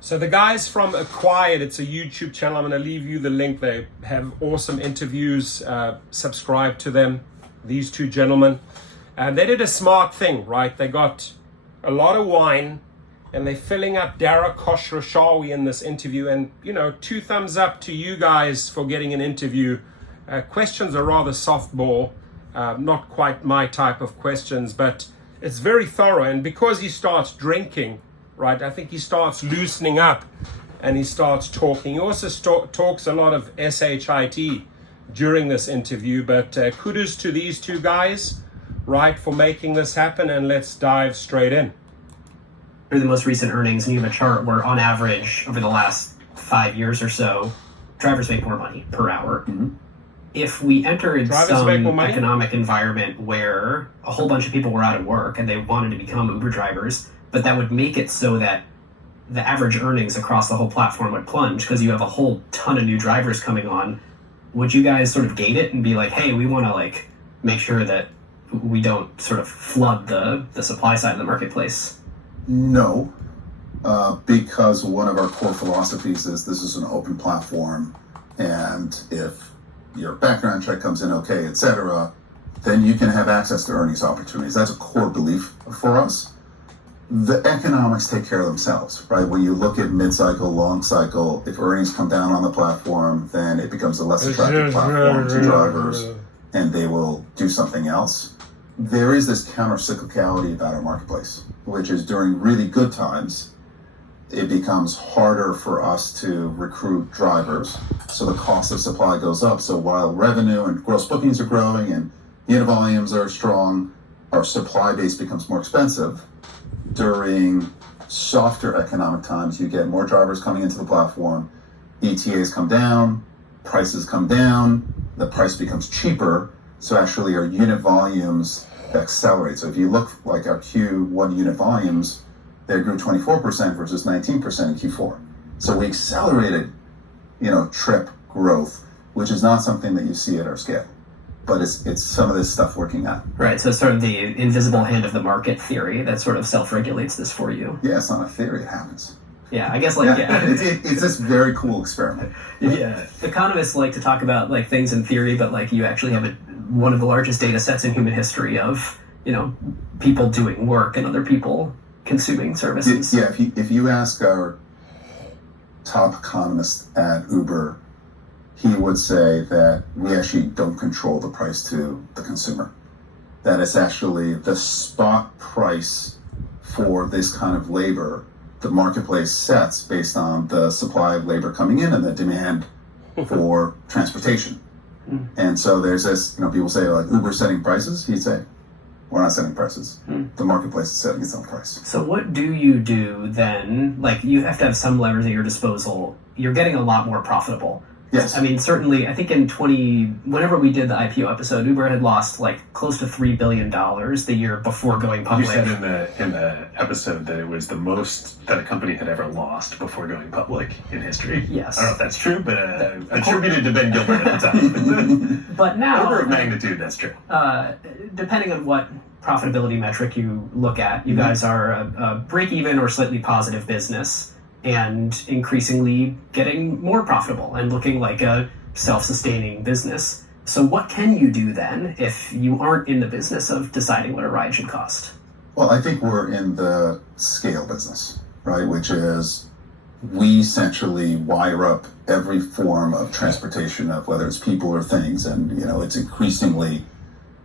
So the guys from Acquired, it's a YouTube channel. I'm going to leave you the link. They have awesome interviews. Subscribe to them. These two gentlemen. And they did a smart thing, right? They got a lot of wine and they're filling up Dara Khosrowshahi in this interview. And, 2 thumbs up to you guys for getting an interview. Questions are rather softball, not quite my type of questions, but it's very thorough. And because he starts drinking, right, I think he starts loosening up and he starts talking. He also talks a lot of SHIT during this interview, but kudos to these two guys, right, for making this happen. And let's dive straight in. The most recent earnings, and you have a chart where on average over the last 5 years or so, drivers make more money per hour. Mm-hmm. If we entered some economic environment where a whole bunch of people were out of work and they wanted to become Uber drivers, but that would make it so that the average earnings across the whole platform would plunge because you have a whole ton of new drivers coming on, would you guys sort of gate it and be like, hey, we want to make sure that we don't sort of flood the supply side of the marketplace? No, because one of our core philosophies is this is an open platform, and if your background check comes in okay, etc., then you can have access to earnings opportunities. That's a core belief for us. The economics take care of themselves, right? When you look at mid-cycle, long cycle, if earnings come down on the platform, then it becomes a less attractive platform to drivers, and they will do something else. There is this counter-cyclicality about our marketplace, which is during really good times, it becomes harder for us to recruit drivers. So the cost of supply goes up. So while revenue and gross bookings are growing and unit volumes are strong, our supply base becomes more expensive. During softer economic times, you get more drivers coming into the platform, ETAs come down, prices come down, the price becomes cheaper. So actually our unit volumes accelerate. So if you look like our Q1 unit volumes, they grew 24% versus 19% in Q4. So we accelerated, trip growth, which is not something that you see at our scale. But it's some of this stuff working out. Right, so it's sort of the invisible hand of the market theory that sort of self-regulates this for you. Yeah, it's not a theory, it happens. Yeah, I guess it's this very cool experiment. Yeah, economists like to talk about things in theory, but you actually have one of the largest data sets in human history of people doing work and other people consuming services. Yeah, if you ask our top economist at Uber, he would say that we actually don't control the price to the consumer. That it's actually the spot price for this kind of labor the marketplace sets based on the supply of labor coming in and the demand for transportation. And so there's this, people say Uber setting prices. He'd say, we're not setting prices. The marketplace is setting its own price. So what do you do then? You have to have some levers at your disposal. You're getting a lot more profitable. Yes. I mean, certainly, I think whenever we did the IPO episode, Uber had lost close to $3 billion the year before going public. You said in the episode that it was the most that a company had ever lost before going public in history. Yes. I don't know if that's true, but attributed to Ben Gilbert at the time. But now, order of magnitude, that's true. Depending on what profitability metric you look at, you guys are a break-even or slightly positive business, and increasingly getting more profitable and looking like a self-sustaining business. So what can you do then if you aren't in the business of deciding what a ride should cost? Well, I think we're in the scale business, right? Which is we essentially wire up every form of transportation of whether it's people or things. And, it's increasingly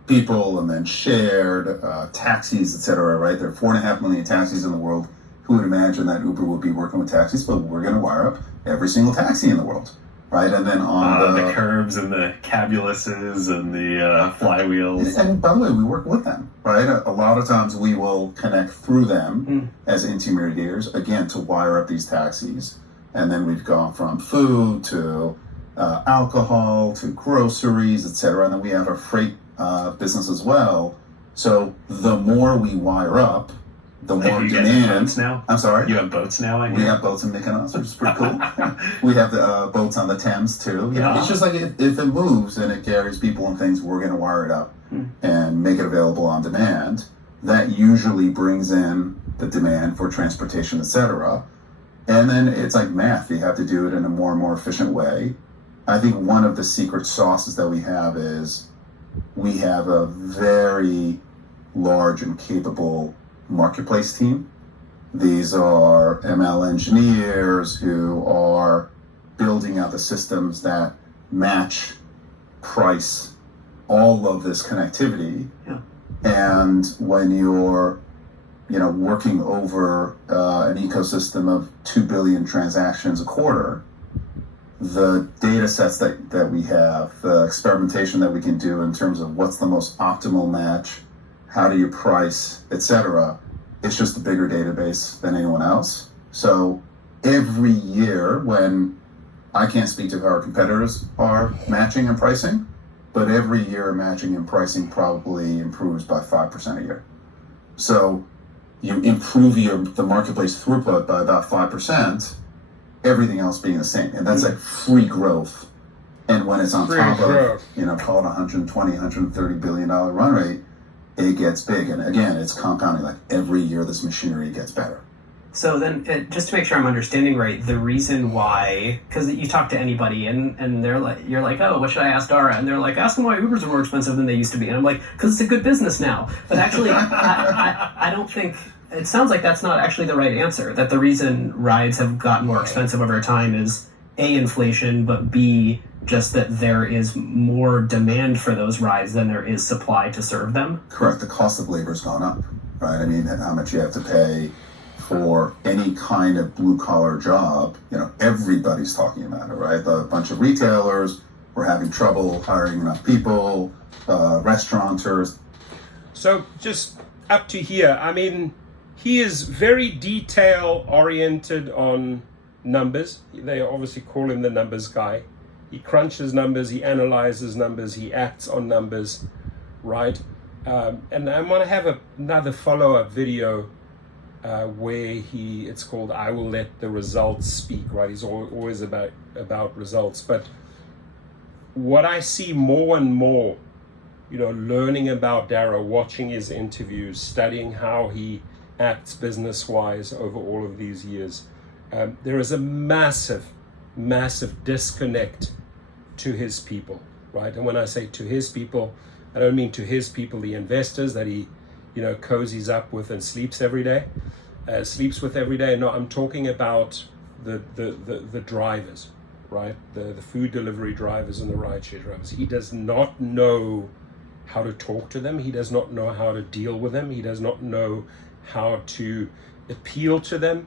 people and then shared taxis, et cetera, right? There are 4.5 million taxis in the world. Who would imagine that Uber would be working with taxis? But we're going to wire up every single taxi in the world, right? And then on the curbs and the cabuluses and the flywheels. And by the way, we work with them, right? A lot of times we will connect through them as intermediaries, again, to wire up these taxis. And then we've gone from food to alcohol to groceries, et cetera. And then we have our freight business as well. So the more we wire up, the more you demand. Have boats now? I'm sorry? You have boats now? We have boats in Mykonos, which is pretty cool. We have the boats on the Thames too. It's just if it moves and it carries people and things, we're going to wire it up and make it available on demand. That usually brings in the demand for transportation, etc. And then it's like math. You have to do it in a more and more efficient way. I think one of the secret sauces that we have is we have a very large and capable marketplace team. These are ML engineers who are building out the systems that match, price, all of this connectivity. Yeah. And when you're working over an ecosystem of 2 billion transactions a quarter, the data sets that we have, the experimentation that we can do in terms of what's the most optimal match, how do you price, etc., it's just a bigger database than anyone else. So every year, when I can't speak to how our competitors are matching and pricing, but every year matching and pricing probably improves by 5% a year. So you improve the marketplace throughput by about 5%, everything else being the same. And that's like free growth. And when it's on top of, call it $120, $130 billion run rate, it gets big. And again, it's compounding. Like every year this machinery gets better. So then, just to make sure I'm understanding right, the reason why, because you talk to anybody and they're like, you're like, oh, what should I ask Dara? And they're like, ask them why Ubers are more expensive than they used to be. And I'm like, because it's a good business now. But actually, I don't think, it sounds like that's not actually the right answer, that the reason rides have gotten more expensive over time is A, inflation, but B, just that there is more demand for those rides than there is supply to serve them. Correct. The cost of labor has gone up, right? I mean, how much you have to pay for any kind of blue-collar job, everybody's talking about it, right? A bunch of retailers were having trouble hiring enough people, restaurateurs. So just up to here, I mean, he is very detail-oriented on numbers. They obviously call him the numbers guy. He crunches numbers, he analyzes numbers, he acts on numbers, right? And I want to have another follow-up video where it's called I Will Let the Results Speak, right? He's always about results. But what I see more and more, learning about Dara, watching his interviews, studying how he acts business-wise over all of these years, there is a massive, massive disconnect to his people, right? And when I say to his people, I don't mean to his people, the investors that he cozies up with and sleeps with every day. No, I'm talking about the drivers, right? The food delivery drivers and the rideshare drivers. He does not know how to talk to them. He does not know how to deal with them. He does not know how to appeal to them.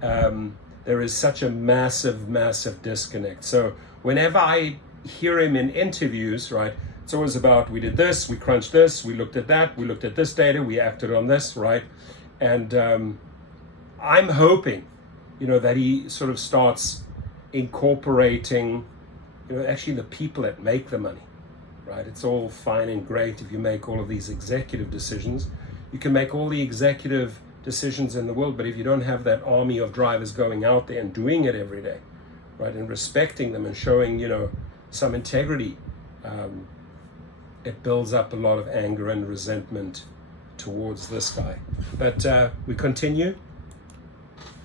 There is such a massive, massive disconnect. So whenever I hear him in interviews, right, it's always about, we did this, we crunched this, we looked at that, we looked at this data, we acted on this, right? And I'm hoping, that he sort of starts incorporating, actually the people that make the money, right? It's all fine and great if you make all of these executive decisions. You can make all the executive decisions in the world, but if you don't have that army of drivers going out there and doing it every day, right, and respecting them and showing, some integrity, it builds up a lot of anger and resentment towards this guy. But we continue.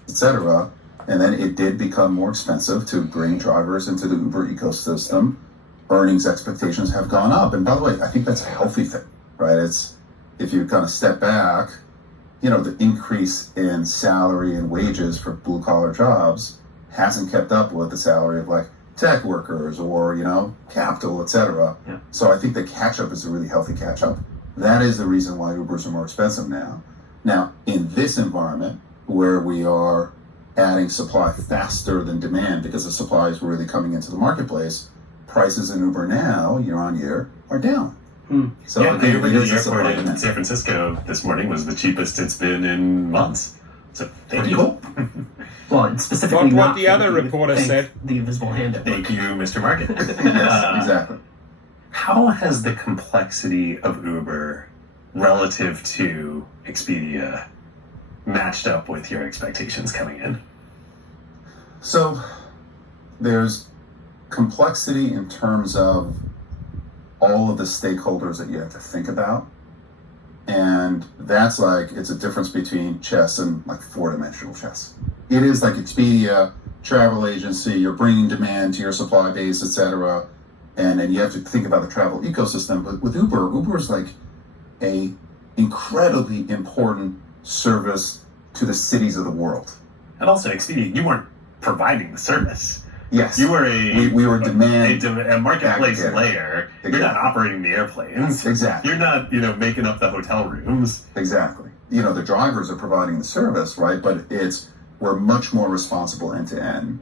Etc. And then it did become more expensive to bring drivers into the Uber ecosystem. Earnings expectations have gone up. And by the way, I think that's a healthy thing, right? It's, if you kind of step back, the increase in salary and wages for blue collar jobs hasn't kept up with the salary of like tech workers or, capital, etc. Yeah. So I think the catch up is a really healthy catch up. That is the reason why Ubers are more expensive now. Now, in this environment where we are adding supply faster than demand because the supply is really coming into the marketplace, prices in Uber now, year on year, are down. So the Uber to the airport in San Francisco this morning was the cheapest it's been in months. So thank you. Cool. Well, specifically not what the other reporter said. The invisible hand. Thank you, Mr. Market. Yes, exactly. How has the complexity of Uber relative to Expedia matched up with your expectations coming in? So there's complexity in terms of all of the stakeholders that you have to think about. And that's like, it's a difference between chess and like 4-dimensional chess. it is like Expedia, travel agency, you're bringing demand to your supply base, etc. And then you have to think about the travel ecosystem. But with Uber is like a incredibly important service to the cities of the world. And also, Expedia, you weren't providing the service. Yes. You were we were a marketplace aggregator. layer. Exactly. You're not operating the airplanes. Exactly. You're not, making up the hotel rooms. Exactly. The drivers are providing the service, right? But we're much more responsible end to end.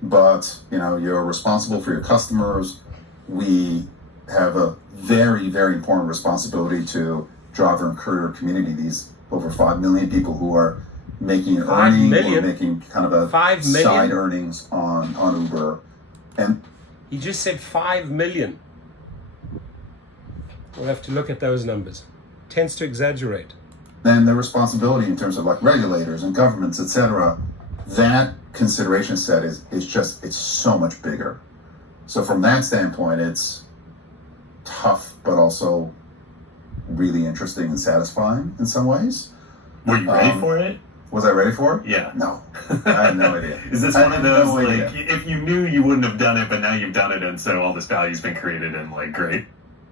But, you're responsible for your customers. We have a very, very important responsibility to driver and courier community. These over 5 million people who are making an earning or making kind of a 5 million? side earnings on Uber. And he just said 5 million. We'll have to look at those numbers. Tends to exaggerate. Then the responsibility in terms of like regulators and governments, etc. That consideration set is it's so much bigger. So from that standpoint, it's tough, but also really interesting and satisfying in some ways. Were you ready for it? Was I ready for it? Yeah. No, I had no idea. Is this one of those, if you knew you wouldn't have done it, but now you've done it, and so all this value's been created, and great?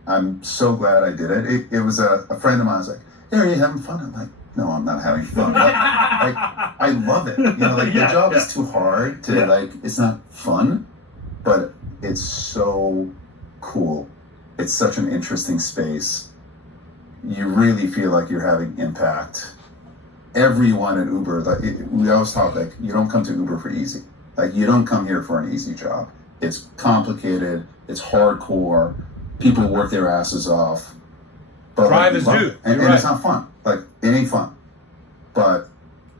I'm so glad I did it. It was a friend of mine was like, hey, are you having fun? I'm like, no, I'm not having fun. I love it. The job is too hard to it's not fun, but it's so cool. It's such an interesting space. You really feel like you're having impact. Everyone at Uber, we always talk you don't come to Uber for easy. You don't come here for an easy job. It's complicated. It's hardcore. People work their asses off. But drivers do. And it's not fun. It ain't fun. But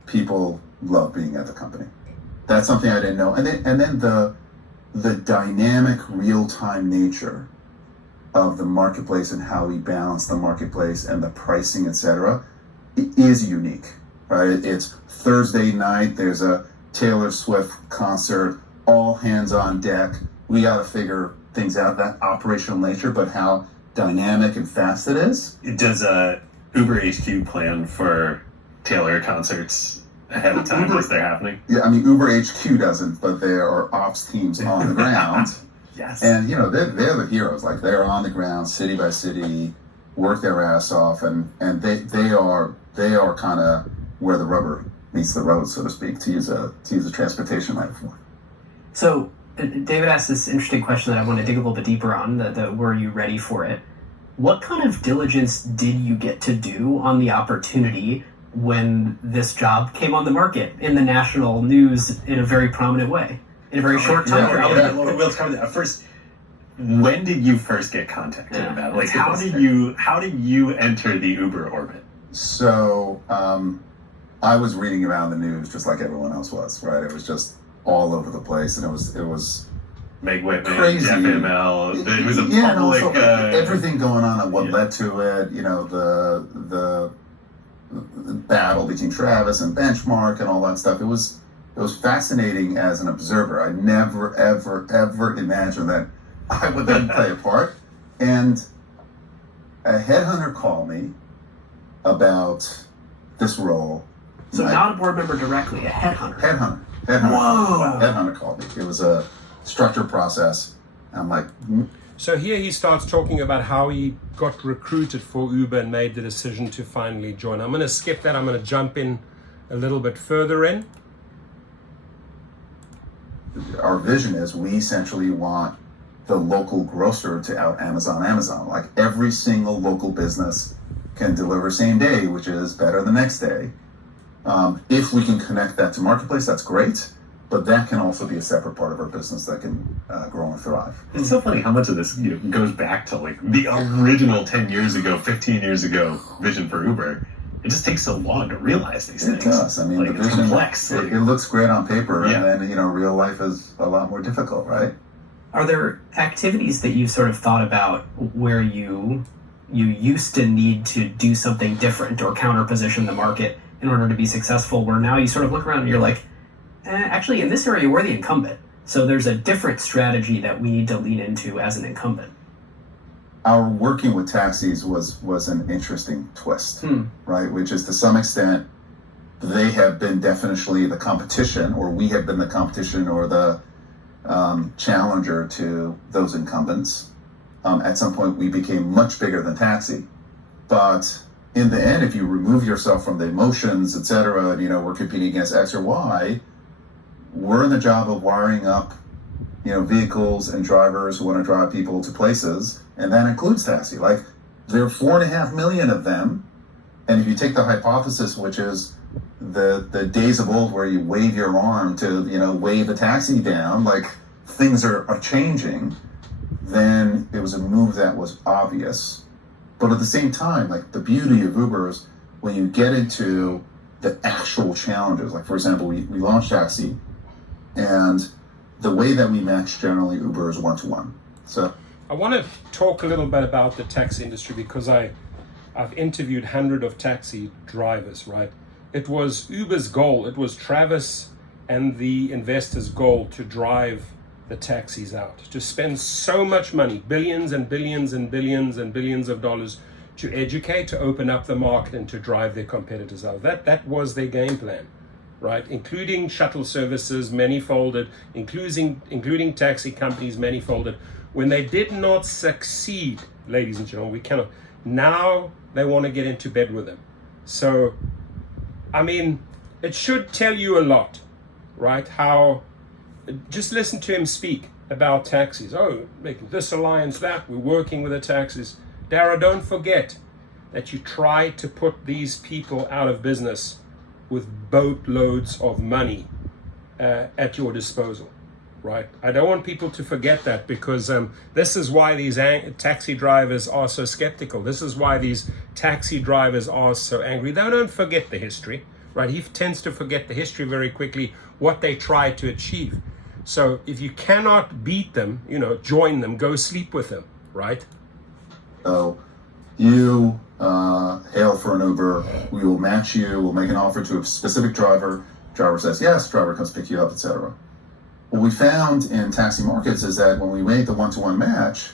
people love being at the company. That's something I didn't know. And then the dynamic real-time nature of the marketplace and how we balance the marketplace and the pricing, etc., is unique, right? It's Thursday night. There's a Taylor Swift concert. All hands on deck. We got to figure things out. That operational nature, but how dynamic and fast it is. Does Uber HQ plan for Taylor concerts ahead of time as they're happening? Yeah, Uber HQ doesn't, but there are ops teams on the ground. Yes. And they're the heroes. They're on the ground, city by city, work their ass off, and they are kind of where the rubber meets the road, so to speak, to use a transportation metaphor. So David asked this interesting question that I want to dig a little bit deeper on. The were you ready for it? What kind of diligence did you get to do on the opportunity when this job came on the market in the national news in a very prominent way? In a very short time period. We'll cover that. First, when did you first get contacted about it? How did you enter the Uber orbit? So I was reading around the news just like everyone else was, right? It was just all over the place, and it was Meg Whitman, crazy. Jeff ML. It was a public. And also, everything going on and what led to it. The battle between Travis and Benchmark and all that stuff. It was fascinating as an observer. I never, ever, ever imagined that I would then play a part. And a headhunter called me about this role. So not a board member directly, a headhunter. Headhunter. Whoa. Headhunter called me. It was a structured process. I'm like... So here he starts talking about how he got recruited for Uber and made the decision to finally join. I'm going to skip that. I'm going to jump in a little bit further in. Our vision is we essentially want the local grocer to out Amazon. Every single local business can deliver same day, which is better the next day. If we can connect that to marketplace, that's great. But that can also be a separate part of our business that can grow and thrive. It's so funny how much of this goes back to the original 10 years ago, 15 years ago vision for Uber. It just takes so long to realize these things. It does. The vision, it's complex. It looks great on paper, and then real life is a lot more difficult, right? Are there activities that you've sort of thought about where you used to need to do something different or counterposition the market in order to be successful, where now you sort of look around and you're like, actually in this area we're the incumbent, so there's a different strategy that we need to lean into as an incumbent? Our working with taxis was an interesting twist, right? Which is, to some extent, they have been definitely the competition, or we have been the competition or the challenger to those incumbents. At some point, we became much bigger than taxi. But in the end, if you remove yourself from the emotions, et cetera, and, we're competing against X or Y, we're in the job of wiring up, vehicles and drivers who want to drive people to places, and that includes taxi. Like, there are 4.5 million of them, and if you take the hypothesis, which is the days of old where you wave your arm to, wave a taxi down, like things are changing, then it was a move that was obvious. But at the same time, like the beauty of Uber is when you get into the actual challenges, like for example, we launched taxi, and the way that we match generally Uber is one-to-one. So I want to talk a little bit about the taxi industry because I've interviewed hundreds of taxi drivers, right? It was Uber's goal, it was Travis and the investors' goal to drive the taxis out, to spend so much money, billions and billions and billions and billions of dollars to educate, to open up the market and to drive their competitors out. That was their game plan, right? Including shuttle services, many-folded, including taxi companies, many-folded. When they did not succeed, ladies and gentlemen, now they want to get into bed with them. So, it should tell you a lot, right? How, just listen to him speak about taxis. Oh, making this alliance, that, we're working with the taxis. Dara, don't forget that you try to put these people out of business with boatloads of money at your disposal, right? I don't want people to forget that because this is why these taxi drivers are so skeptical. This is why these taxi drivers are so angry. They don't forget the history, right? He tends to forget the history very quickly, what they try to achieve. So if you cannot beat them, join them, go sleep with them, right? So you hail for an Uber, we will match you, we'll make an offer to a specific driver. Driver says yes, driver comes pick you up, etc. What we found in taxi markets is that when we made the one-to-one match,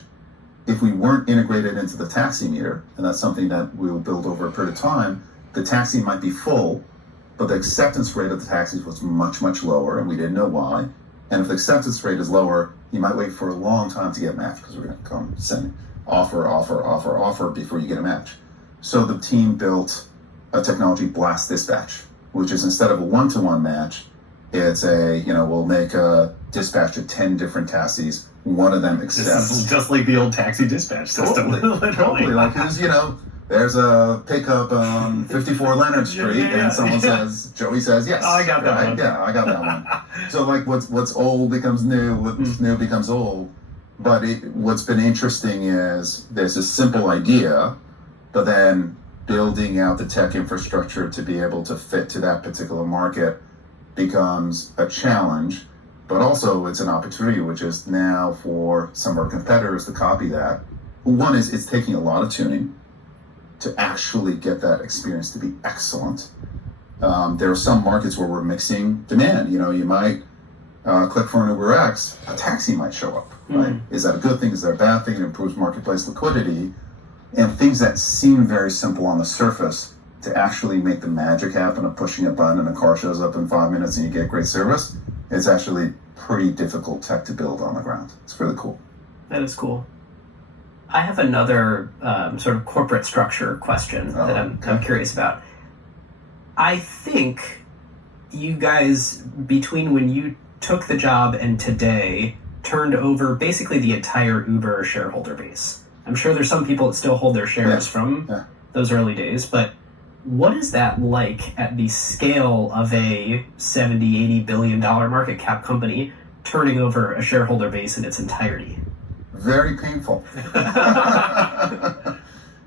if we weren't integrated into the taxi meter, and that's something that we'll build over a period of time, the taxi might be full, but the acceptance rate of the taxis was much, much lower, and we didn't know why. And if the acceptance rate is lower, you might wait for a long time to get matched because we're going to come send offer before you get a match. So the team built a technology, Blast Dispatch, which is instead of a one-to-one match, it's we'll make a dispatch of 10 different taxis. One of them accepts. This is just like the old taxi dispatch system. Totally. Like, there's a pickup on 54 Leonard Street, and someone says, Joey says yes. Oh, I got that one. Yeah, I got that one. So like what's old becomes new, what's new becomes old. But what's been interesting is there's a simple idea, but then building out the tech infrastructure to be able to fit to that particular market becomes a challenge. But also it's an opportunity, which is now for some of our competitors to copy that. One is it's taking a lot of tuning to actually get that experience to be excellent. There are some markets where we're mixing demand. You might click for an Uber X, a taxi might show up, right? Is that a good thing? Is that a bad thing? It improves marketplace liquidity. And things that seem very simple on the surface to actually make the magic happen of pushing a button and a car shows up in 5 minutes and you get great service, it's actually pretty difficult tech to build on the ground. It's really cool. That is cool. I have another sort of corporate structure question that I'm curious about. I think you guys, between when you took the job and today, turned over basically the entire Uber shareholder base. I'm sure there's some people that still hold their shares from those early days, but what is that like at the scale of a $70, $80 billion market cap company turning over a shareholder base in its entirety? Very painful.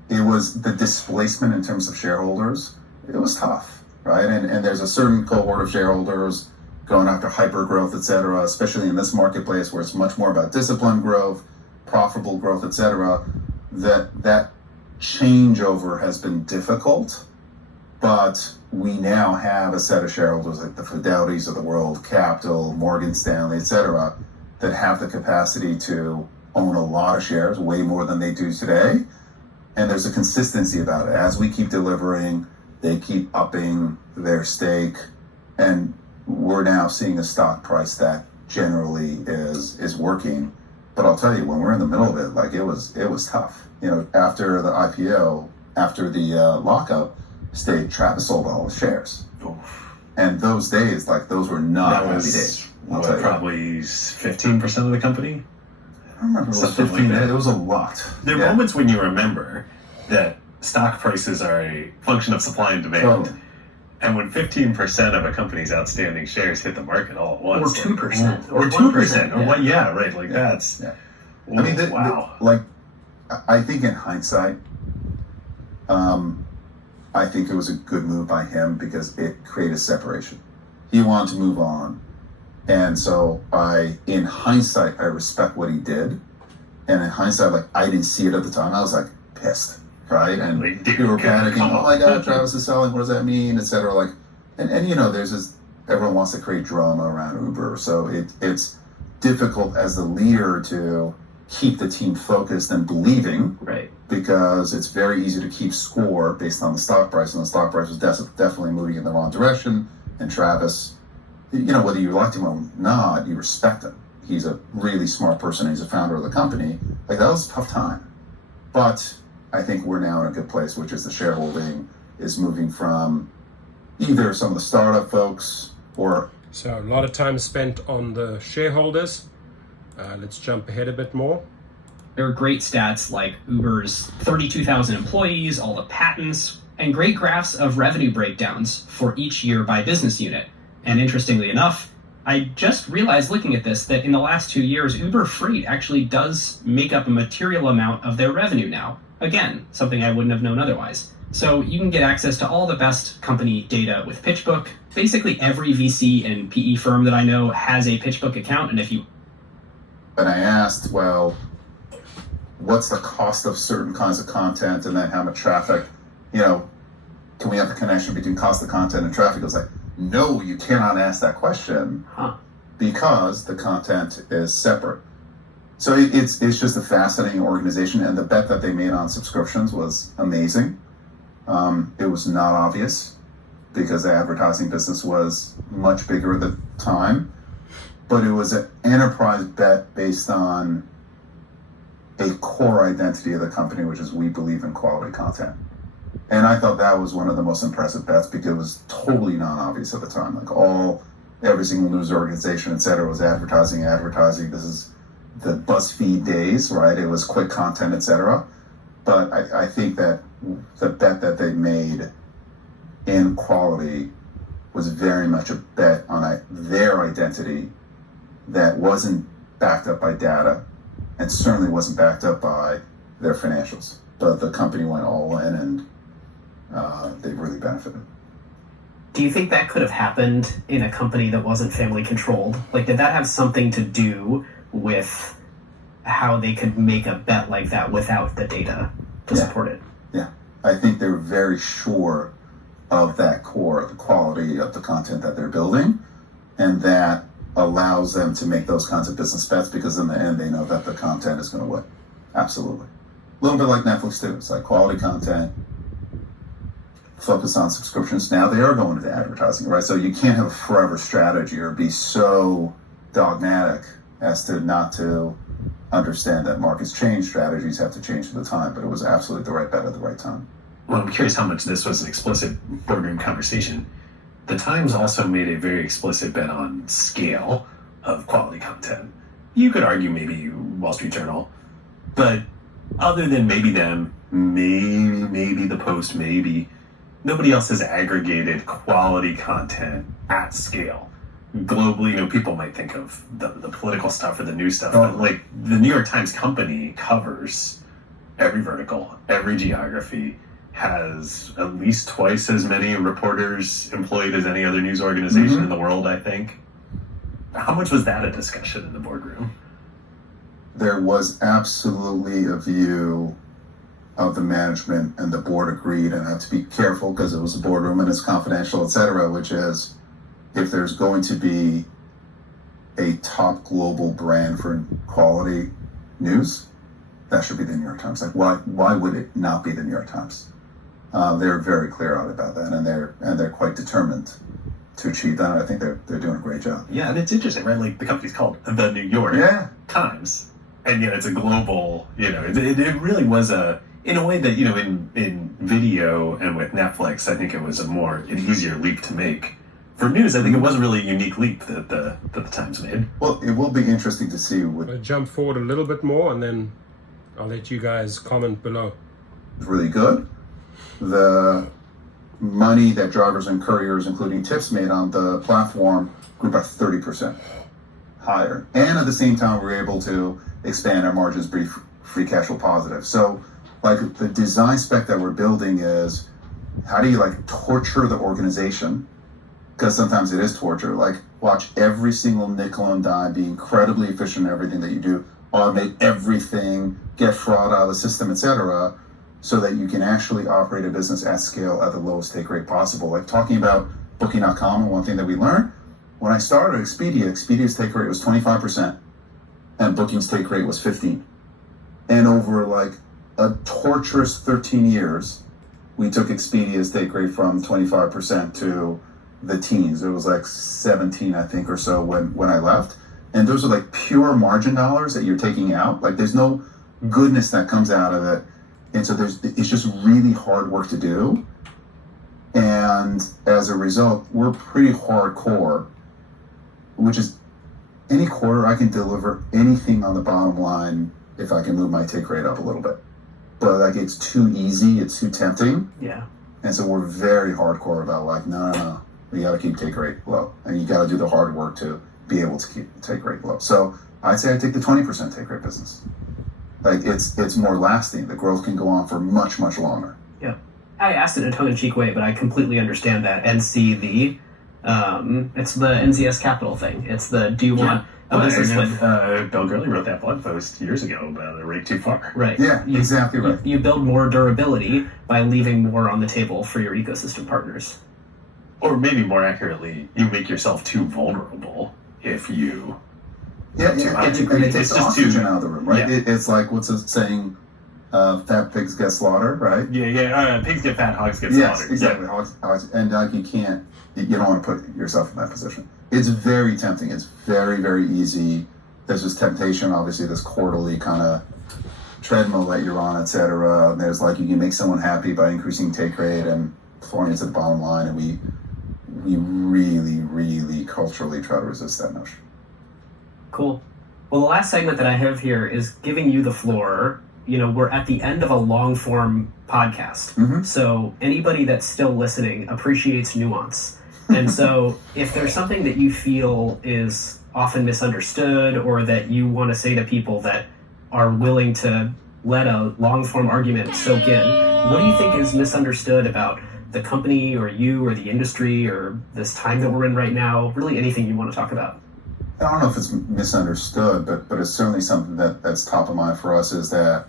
It was the displacement in terms of shareholders. It was tough, right? And there's a certain cohort of shareholders going after hyper growth, et cetera, especially in this marketplace where it's much more about disciplined growth, profitable growth, et cetera, that changeover has been difficult. But we now have a set of shareholders like the Fidelities of the world, Capital, Morgan Stanley, et cetera, that have the capacity to own a lot of shares, way more than they do today. And there's a consistency about it. As we keep delivering They keep upping their stake, and we're now seeing a stock price that generally is working. But I'll tell you, when we're in the middle of it, like it was tough. After the IPO, after the lockup stage, Travis sold all his shares. Oof. And those days, those were not happy days. Probably 15% of the company? I remember it was 15. Like it was a lot. There are moments when you remember that stock prices are a function of supply and demand. Totally. And when 15% of a company's outstanding shares hit the market all at once, or 2%, or 2%, or what? Yeah, right. Like that's. Yeah. I mean, wow. I think in hindsight, I think it was a good move by him because it created separation. He wanted to move on, and so in hindsight, I respect what he did. And in hindsight, I didn't see it at the time. I was pissed. Right, and people were panicking. Oh my God, Travis is selling. What does that mean, etc. And there's this. Everyone wants to create drama around Uber, so it's difficult as the leader to keep the team focused and believing. Right. Because it's very easy to keep score based on the stock price, and the stock price was definitely moving in the wrong direction. And Travis, whether you liked him or not, you respect him. He's a really smart person. And he's a founder of the company. That was a tough time, but I think we're now in a good place, which is the shareholding is moving from either some of the startup folks or... So a lot of time spent on the shareholders. Let's jump ahead a bit more. There are great stats like Uber's 32,000 employees, all the patents, and great graphs of revenue breakdowns for each year by business unit. And interestingly enough, I just realized looking at this that in the last 2 years, Uber Freight actually does make up a material amount of their revenue now. Again, something I wouldn't have known otherwise. So you can get access to all the best company data with PitchBook. Basically every VC and PE firm that I know has a PitchBook account, and if you... And I asked, well, what's the cost of certain kinds of content, and then how much traffic, can we have the connection between cost of content and traffic? It was no, you cannot ask that question because the content is separate. So it's just a fascinating organization, and the bet that they made on subscriptions was amazing. It was not obvious because the advertising business was much bigger at the time, but it was an enterprise bet based on a core identity of the company, which is we believe in quality content. And I thought that was one of the most impressive bets because it was totally non-obvious at the time. Every single news organization, et cetera, was advertising. This is the BuzzFeed days, right? It was quick content, etc. But I think that the bet that they made in quality was very much a bet on their identity that wasn't backed up by data and certainly wasn't backed up by their financials. But the company went all in, and they really benefited. Do you think that could have happened in a company that wasn't family controlled? Did that have something to do with how they could make a bet like that without the data to support it? Yeah. I think they're very sure of that core, the quality of the content that they're building, and that allows them to make those kinds of business bets because in the end they know that the content is going to win. Absolutely. A little bit like Netflix too. It's quality content, focus on subscriptions. Now they are going into advertising, right? So you can't have a forever strategy or be so dogmatic as to not to understand that markets change, strategies have to change at the time, but it was absolutely the right bet at the right time. Well, I'm curious how much this was an explicit boardroom conversation. The Times also made a very explicit bet on scale of quality content. You could argue maybe Wall Street Journal, but other than maybe them, maybe the Post, maybe, nobody else has aggregated quality content at scale. Globally, people might think of the political stuff or the news stuff, but the New York Times company covers every vertical, every geography, has at least twice as many reporters employed as any other news organization in the world, I think. How much was that a discussion in the boardroom? There was absolutely a view of the management, and the board agreed, and I have to be careful because it was a boardroom and it's confidential, etc., which is if there's going to be a top global brand for quality news, that should be the New York Times. Why would it not be the New York Times? They're very clear out about that, and they're quite determined to achieve that. I think they're doing a great job. Yeah, and it's interesting, right? Like the company's called the New York Times, and it's a global. It really was in a way that in video and with Netflix, I think it was an easier leap to make. For news, I think it was a really unique leap that the Times made. Well, it will be interesting to see. I'll jump forward a little bit more, and then I'll let you guys comment below. Really good. The money that drivers and couriers, including tips, made on the platform grew by 30% higher. And at the same time, we were able to expand our margins, be free cash flow positive. So, like, the design spec that we're building is, how do you, like, torture the organization? Because sometimes it is torture. Like, watch every single nickel and dime, be incredibly efficient in everything that you do, automate everything, get fraud out of the system, etc., so that you can actually operate a business at scale at the lowest take rate possible. Like talking about Booking.com, and one thing that we learned, when I started at Expedia's take rate was 25%, and Booking's take rate was 15%. And over like a torturous 13 years, we took Expedia's take rate from 25% to the teens. It was like 17, I think, or so when I left. And those are like pure margin dollars that you're taking out. Like there's no goodness that comes out of it. And so it's just really hard work to do. And as a result, we're pretty hardcore, which is any quarter I can deliver anything on the bottom line if I can move my take rate up a little bit. But like it's too easy, it's too tempting. Yeah. And so we're very hardcore about like, no. We got to keep take rate low. And you got to do the hard work to be able to keep the take rate low. So I'd say I take the 20% take rate business. Like it's more lasting. The growth can go on for much, much longer. Yeah. I asked it in a tongue-in-cheek way, but I completely understand that. NCV, it's the NZS Capital thing. It's the, do you want a business with... Bill Gurley wrote that blog post years ago about a rate too far. Right. Yeah, exactly right. You build more durability by leaving more on the table for your ecosystem partners. Or maybe more accurately, you make yourself too vulnerable if you... Yeah, and it takes oxygen out of the room, right? Yeah. It's like, what's it saying? Fat pigs get slaughtered, right? Yeah. Pigs get fat, hogs get slaughtered. Yes, exactly. Yeah. Hogs, and like you don't want to put yourself in that position. It's very tempting. It's very, very easy. There's this temptation, obviously, this quarterly kind of treadmill that you're on, etc. And there's like, you can make someone happy by increasing take rate and throwing it to the bottom line, and we really, really culturally try to resist that notion. Cool. Well, the last segment that I have here is giving you the floor. We're at the end of a long-form podcast. Mm-hmm. So anybody that's still listening appreciates nuance. And so if there's something that you feel is often misunderstood or that you want to say to people that are willing to let a long-form argument soak in, what do you think is misunderstood about the company or you or the industry or this time that we're in right now? Really anything you want to talk about. I don't know if it's misunderstood, but it's certainly something that's top of mind for us, is that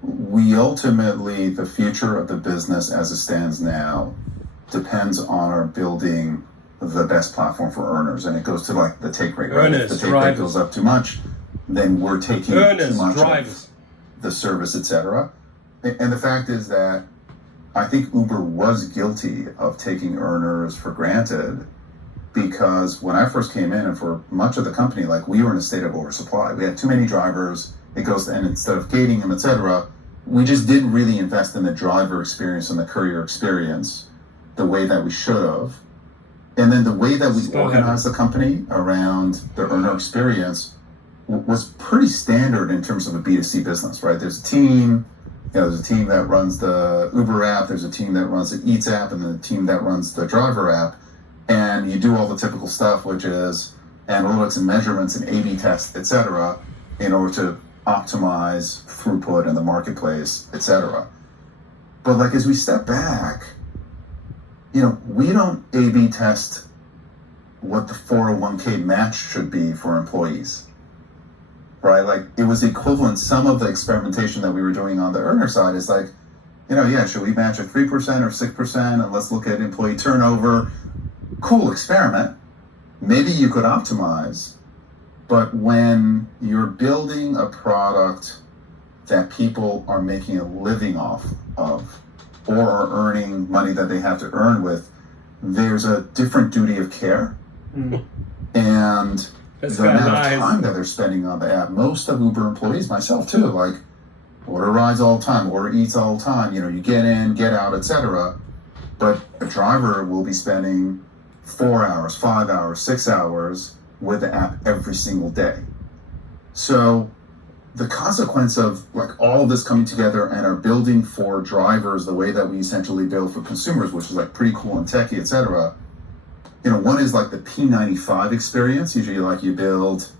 we ultimately, the future of the business as it stands now depends on our building the best platform for earners. And it goes to like the take rate, right? If the take rate goes up too much, then we're taking too much of the service, etc. And the fact is that I think Uber was guilty of taking earners for granted, because when I first came in, and for much of the company, like we were in a state of oversupply. We had too many drivers. And instead of gating them, etc., we just didn't really invest in the driver experience and the courier experience the way that we should have. And then the way that we organized the company around the earner experience was pretty standard in terms of a B2C business, right? There's a team. There's a team that runs the Uber app. There's a team that runs the Eats app, and then a team that runs the driver app. And you do all the typical stuff, which is analytics and measurements and A/B tests, etc., in order to optimize throughput in the marketplace, etc. But like as we step back, we don't A/B test what the 401k match should be for employees, right? Like it was equivalent. Some of the experimentation that we were doing on the earner side is like, should we match at 3% or 6%, and let's look at employee turnover. Cool experiment. Maybe you could optimize, but when you're building a product that people are making a living off of or are earning money that they have to earn with, there's a different duty of care. And the amount of time that they're spending on the app. Most of Uber employees, myself too, like order rides all the time, order eats all the time, you get in, get out, etc. But a driver will be spending 4 hours, 5 hours, 6 hours with the app every single day. So the consequence of like all of this coming together and are building for drivers the way that we essentially build for consumers, which is like pretty cool and techy, etc. One is like the P95 experience. Usually like you build,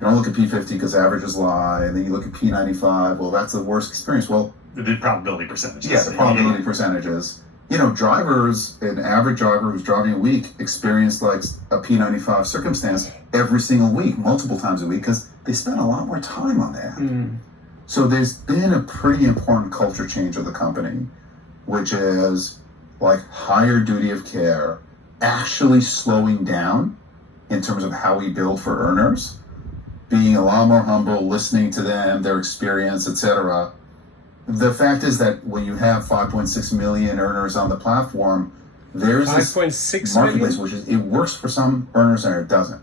you don't look at P50 because averages lie, and then you look at P95, well, that's the worst experience. Well, the probability percentages. Yeah, the probability percentages. Drivers, an average driver who's driving a week experienced like a P95 circumstance every single week, multiple times a week, because they spend a lot more time on the app. So there's been a pretty important culture change of the company, which is like higher duty of care, actually slowing down in terms of how we build for earners, being a lot more humble, listening to them, their experience, etc. The fact is that when you have 5.6 million earners on the platform, there's 5.6 marketplace, million? which is, it works for some earners and it doesn't,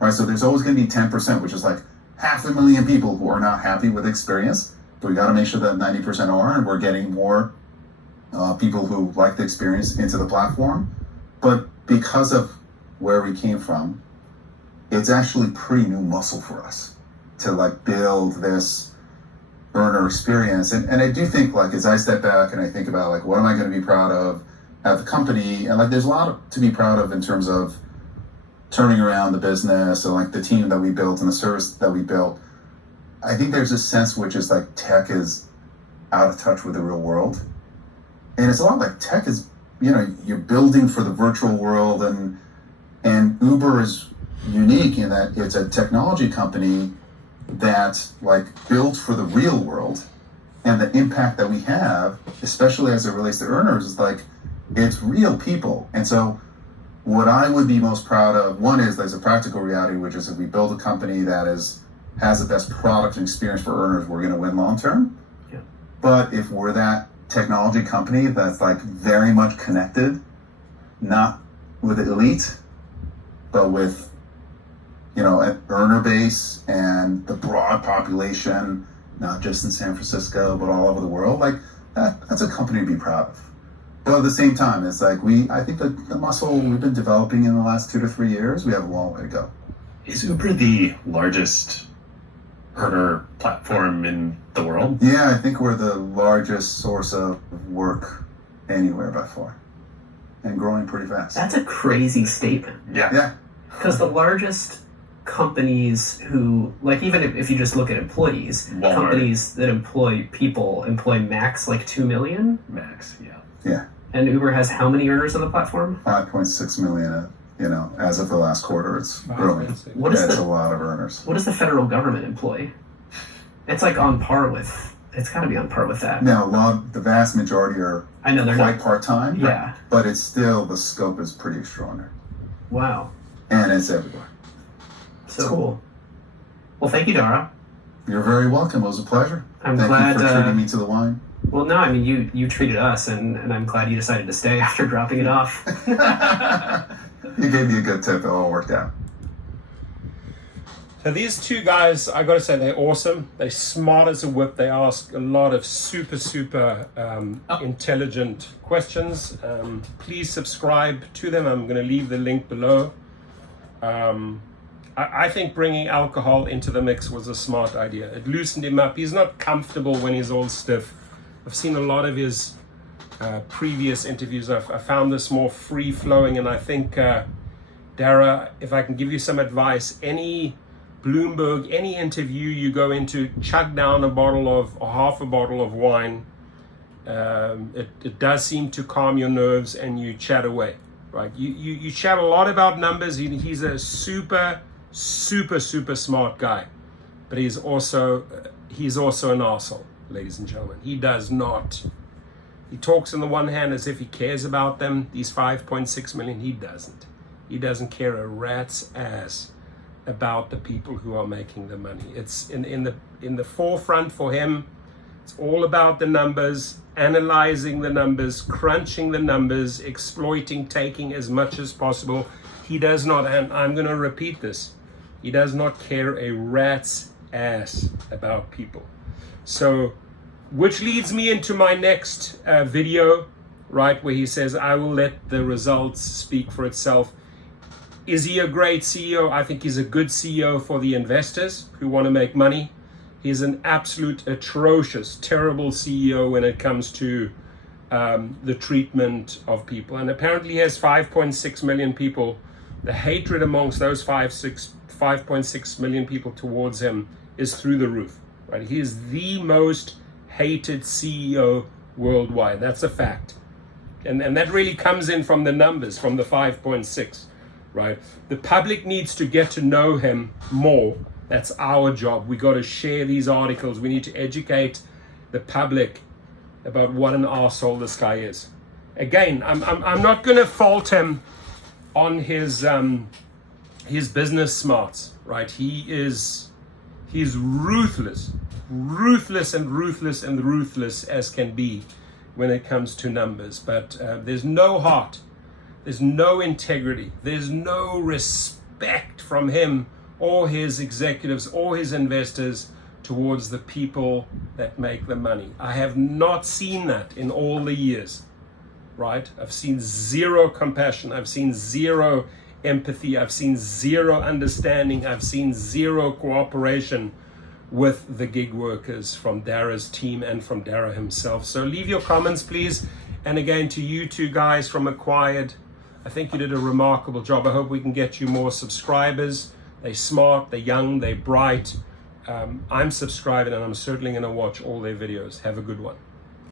right? So there's always going to be 10%, which is like 500,000 people who are not happy with the experience, but we got to make sure that 90% are, and we're getting more people who like the experience into the platform. But because of where we came from, it's actually pretty new muscle for us to like build this earner experience. And I do think like as I step back and I think about like what am I going to be proud of at the company, and like there's a lot to be proud of in terms of turning around the business and like the team that we built and the service that we built. I think there's a sense which is like tech is out of touch with the real world. And it's a lot like tech is, you're building for the virtual world, and Uber is unique in that it's a technology company that like built for the real world, and the impact that we have, especially as it relates to earners, is like it's real people. And so what I would be most proud of, one is there's a practical reality, which is if we build a company that has the best product and experience for earners, we're going to win long term. Yeah. But if we're that technology company that's like very much connected, not with the elite, but with an earner base and the broad population, not just in San Francisco, but all over the world, like that's a company to be proud of. But at the same time, it's like I think that the muscle we've been developing in the last 2 to 3 years, we have a long way to go. Is Uber the largest earner platform in the world? Yeah, I think we're the largest source of work anywhere by far, and growing pretty fast. That's a crazy statement. Yeah. Because the largest companies who, like, even if you just look at employees, Walmart. Companies that employ people employ max like 2 million. Max, yeah. Yeah. And Uber has how many earners on the platform? 5.6 million. As of the last quarter, it's growing. That's a lot of earners. What does the federal government employ? It's like on par with. It's got to be on par with that. Now, the vast majority are I know they're quite not part-time. Yeah. But it's still, the scope is pretty extraordinary. Wow. And it's everywhere. So cool. Well, thank you, Dara. You're very welcome. It was a pleasure. I'm Thank glad you for treating me to the wine. Well, no, I mean you treated us, and I'm glad you decided to stay after dropping it off. You gave me a good tip. It all worked out. So these two guys, I got to say, they're awesome. They're smart as a whip. They ask a lot of super intelligent questions. Please subscribe to them. I'm going to leave the link below. I think bringing alcohol into the mix was a smart idea. It loosened him up. He's not comfortable when he's all stiff. I've seen a lot of his previous interviews. I found this more free-flowing, and I think, Dara, if I can give you some advice, any Bloomberg, any interview you go into, chug down half a bottle of wine. It does seem to calm your nerves, and you chat away, right? You chat a lot about numbers. He's a super smart guy, but he's also an arsehole, ladies and gentlemen. He talks on the one hand as if he cares about them, these 5.6 million. He doesn't care a rat's ass about the people who are making the money. It's in the forefront for him. It's all about the numbers, analyzing the numbers, crunching the numbers, exploiting, taking as much as possible. He does not, and I'm going to repeat this, he does not care a rat's ass about people. So, which leads me into my next video, right, where he says, I will let the results speak for itself. Is he a great CEO? I think he's a good CEO for the investors who want to make money. He's an absolute atrocious, terrible CEO when it comes to the treatment of people. And apparently he has 5.6 million people. The hatred amongst those 5.6 million people towards him is through the roof. Right? He is the most hated CEO worldwide. That's a fact. And that really comes in from the numbers, from the 5.6. Right? The public needs to get to know him more. That's our job. We got to share these articles. We need to educate the public about what an arsehole this guy is. Again, I'm not going to fault him on his business smarts, right? He's ruthless as can be when it comes to numbers. But there's no heart. There's no integrity. There's no respect from him or his executives or his investors towards the people that make the money. I have not seen that in all the years, right? I've seen zero compassion. I've seen zero empathy. I've seen zero understanding. I've seen zero cooperation with the gig workers from Dara's team and from Dara himself. So leave your comments, please. And again, to you two guys from Acquired, I think you did a remarkable job. I hope we can get you more subscribers. They're smart, they're young, they're bright. I'm subscribing and I'm certainly going to watch all their videos. Have a good one.